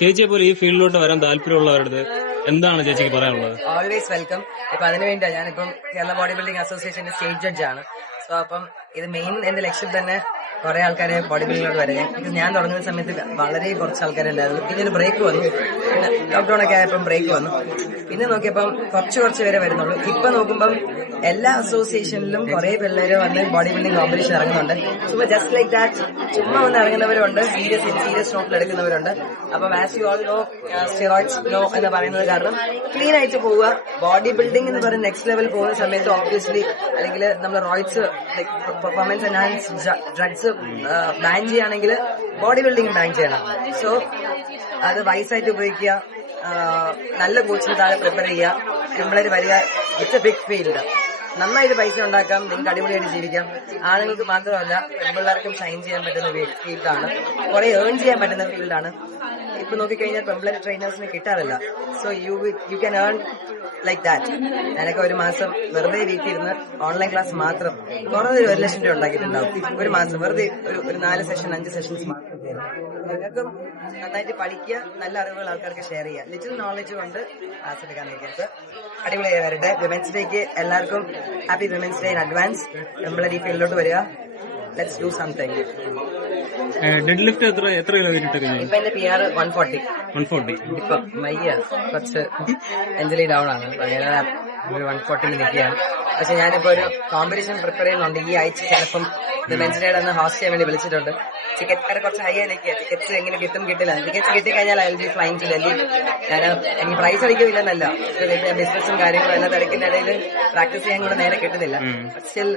ചേച്ചിയെ പോലെ ഈ ഫീൽഡിലോട്ട് വരാൻ താല്പര്യമുള്ളവരുടെ എന്താണ് ചേച്ചിക്ക് പറയാനുള്ളത്? Always welcome. ഇപ്പൊ അതിനുവേണ്ടിയാണ് ഞാനിപ്പം കേരള ബോഡി ബിൽഡിംഗ് അസോസിയേഷന്റെ സ്റ്റേറ്റ് ജഡ്ജാണ്. സോ അപ്പം ഇത് മെയിൻ എന്റെ ലക്ഷ്യം തന്നെ കുറെ ആൾക്കാരെ ബോഡി ബിൽഡിങ്ങിലോട്ട് വരെ. ഞാൻ തുടങ്ങുന്ന സമയത്ത് വളരെ കുറച്ച് ആൾക്കാരുണ്ടായിരുന്നു. പിന്നെ ഒരു ബ്രേക്ക് വന്നു, പിന്നെ ലോക്ക്ഡൌൺ ഒക്കെ ആയപ്പം ബ്രേക്ക് വന്നു. പിന്നെ നോക്കിയപ്പം കുറച്ച് പേരെ വരുന്നുള്ളൂ. ഇപ്പൊ നോക്കുമ്പം എല്ലാ അസോസിയേഷനിലും കുറെ പിള്ളേര് വന്ന് ബോഡി ബിൽഡിംഗ് കോമ്പറ്റീഷൻ ഇറങ്ങുന്നുണ്ട്. ചുമ്മാ ജസ്റ്റ് ലൈക്ക് ദാറ്റ് ചുമ്മാ വന്ന് ഇറങ്ങുന്നവരുണ്ട്, സീരിയസ് നോട്ടിൽ എടുക്കുന്നവരുണ്ട്. അപ്പം as you all know, steroids no എന്ന് പറയുന്നത് കാരണം ക്ലീൻ ആയിട്ട് പോവുക. ബോഡി ബിൽഡിംഗ് എന്ന് പറയുന്ന നെക്സ്റ്റ് ലെവൽ പോകുന്ന സമയത്ത് ഓബ്വിയസ്ലി അല്ലെങ്കിൽ നമ്മൾ റോയിഡ്സ് പെർഫോമൻസ് എൻഹാൻസ് ഡ്രഗ്സ് ബാൻ ചെയ്യുകയാണെങ്കിൽ ബോഡി ബിൽഡിംഗ് ബാൻ ചെയ്യണം. സോ അത് വയസ്സായിട്ട് ഉപയോഗിക്കുക, നല്ല കോച്ചിന് താഴെ പ്രിപ്പയർ ചെയ്യുക, പിള്ളേർ വരിക. It's a big field. നന്നായിട്ട് പൈസ ഉണ്ടാക്കാം, നിങ്ങൾക്ക് അടിപൊളിയായിട്ട് ജീവിക്കാം. ആണുങ്ങൾക്ക് മാത്രമല്ല പെൺപിള്ളേർക്കും ഷൈൻ ചെയ്യാൻ പറ്റുന്ന ഫീൽഡാണ്, കുറെ ഏൺ ചെയ്യാൻ പറ്റുന്ന ഫീൽഡാണ്. ഇപ്പൊ നോക്കിക്കഴിഞ്ഞാൽ പെൺപിള്ളേർ ട്രെയിനേഴ്സിന് കിട്ടാറില്ല. So you can earn like that. ഞാനൊക്കെ ഒരു മാസം വെറുതെ വീട്ടിലിരുന്ന് ഓൺലൈൻ ക്ലാസ് മാത്രം കുറഞ്ഞ 1 ലക്ഷം രൂപ ഉണ്ടാക്കിയിട്ടുണ്ടാവും ഒരു മാസം. വെറുതെ ഒരു 4 സെഷൻ 5 സെഷൻസ് മാത്രം ചെയ്യണം. നിങ്ങൾക്കും നന്നായിട്ട് പഠിക്കുക, നല്ല അറിവുകൾ ആൾക്കാർക്ക് ഷെയർ ചെയ്യുക. ലിറ്റിൽ നോളജ് കൊണ്ട് ക്ലാസ് എടുക്കാൻ നോക്കിയത് അടിപൊളിയായി വരട്ടെ. വിമൻസ് ഡേക്ക് എല്ലാവർക്കും happy women's day in advance. നമ്മളെ ഈ ഫീൽഡിലോട്ട് വരിക. Let's do something. Dead lift എത്ര കിലോ വെയിറ്റ് കഴിഞ്ഞു? ഇപ്പൊ എന്റെ PR 140. ഇപ്പൊ മയ്യ കുറച്ച് എൻജലി ഡൗൺ ആണ്, അങ്ങനെ ഒരു 140 നിൽക്കുകയാണ്. പക്ഷെ ഞാനിപ്പോ ഒരു കോമ്പറ്റീഷൻ പ്രിപ്പയർ ചെയ്യുന്നുണ്ട്. ഈ ആഴ്ച ചിലപ്പം വിമൻസ് ഡേയുടെ അന്ന് ഹോസ്റ്റ് ചെയ്യാൻ വേണ്ടി വിളിച്ചിട്ടുണ്ട്. ടിക്കറ്റ് കുറച്ച് ഹൈ ആയിരിക്കുക. ടിക്കറ്റ്സ് എങ്ങനെ കിട്ടില്ല. ടിക്കറ്റ്സ് കിട്ടിക്കഴിഞ്ഞാൽ I will be flying to Delhi. ഞാൻ എനിക്ക് പ്രൈസ് അടിക്കില്ലെന്നല്ല, ബിസിനസും കാര്യങ്ങളും എല്ലാം തിരക്കിനിടയിൽ പ്രാക്ടീസ് ചെയ്യാൻ കൂടെ നേരെ കിട്ടുന്നില്ല. സ്റ്റിൽ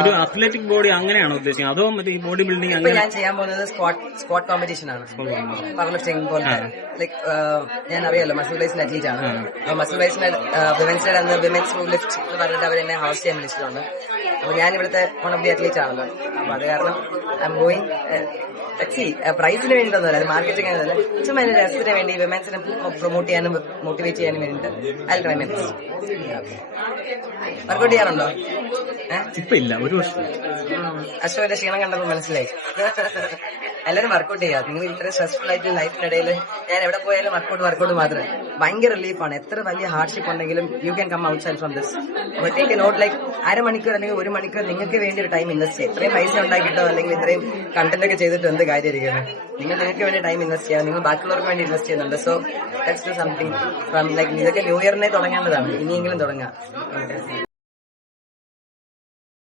ഒരു അത്ലറ്റിക് ബോഡി അങ്ങനെയാണോ ഉദ്ദേശിക്കുന്നത്, അതോ മറ്റേ ഈ ബോഡി ബിൽഡിംഗ്? ഇപ്പൊ ഞാൻ ചെയ്യാൻ പോകുന്നത് സ്ക്വാട്ട് കോമ്പറ്റീഷൻ ആണ്. പവർ ലിഫ്റ്റിംഗ് പോലത്തെ. ലൈക്ക് ഞാൻ അറിയാലോ മസിൽ ബേസ്ഡ് അത്ലീറ്റ് ആണ്. മസിൽ ബേസ്ഡ് വിമൻസ് ഡേ അന്ന് വിമൻസ് ലിഫ്റ്റ് എന്ന് പറഞ്ഞിട്ട് അവർ എന്നെ ഹോസ്റ്റ് ചെയ്യാൻ വിളിച്ചിട്ടുണ്ട്. അപ്പൊ ഞാൻ ഇവിടുത്തെ വൺ ഓഫ് ദി അത്ലീറ്റ് ആണല്ലോ. അപ്പൊ അത് കാരണം ഐ എം ഗോയിങ്. പ്രൈസിന് വേണ്ടിയിട്ടൊന്നുമല്ല, അത് മാർക്കറ്റിംഗ് ആയിരുന്നല്ല, ചുമ്മാ എന്റെ രസത്തിന് വേണ്ടി വിമൻസിനെ പ്രൊമോട്ട് ചെയ്യാനും മോട്ടിവേറ്റ് ചെയ്യാനും വേണ്ടിയിട്ട് I try my best. Workout ചെയ്യാറുണ്ടോ? ഇപ്പൊ ഇല്ല, ഒരു വർഷം. അശ്വന്റെ ക്ഷീണം കണ്ടപ്പോൾ മനസ്സിലായി. എല്ലാവരും വർക്കൗട്ട് ചെയ്യുക. നിങ്ങൾ ഇത്രയും സ്ട്രെസ്ഫുൾ ആയിട്ട് ലൈഫിനിടയിൽ ഞാൻ എവിടെ പോയാലും വർക്കൗട്ട് മാത്രം ഭയങ്കര റിലീഫാണ്. എത്ര വലിയ ഹാർഡ്ഷിപ്പ് ഉണ്ടെങ്കിലും you can come outside from this. Take a note. Like 1/2 മണിക്കൂർ അല്ലെങ്കിൽ 1 മണിക്കൂർ നിങ്ങൾക്ക് വേണ്ടി ഒരു ടൈം ഇൻവെസ്റ്റ് ചെയ്യുക. ഇത്രയും പൈസ ഉണ്ടാക്കിയിട്ടോ അല്ലെങ്കിൽ ഇത്രയും കണ്ടന്റ് ഒക്കെ ചെയ്തിട്ട് എന്ത് കാര്യമായിരിക്കും? നിങ്ങൾക്ക് വേണ്ടി ടൈം ഇൻവെസ്റ്റ് ചെയ്യുക. നിങ്ങൾ ബാക്കിയുള്ളവർക്ക് വേണ്ടി ഇൻവെസ്റ്റ് ചെയ്യുന്നുണ്ട്. So let's do something from like ഇതൊക്കെ ന്യൂ ഇയറിനെ തുടങ്ങേണ്ടതാണ്. ഇനിയെങ്കിലും തുടങ്ങാം.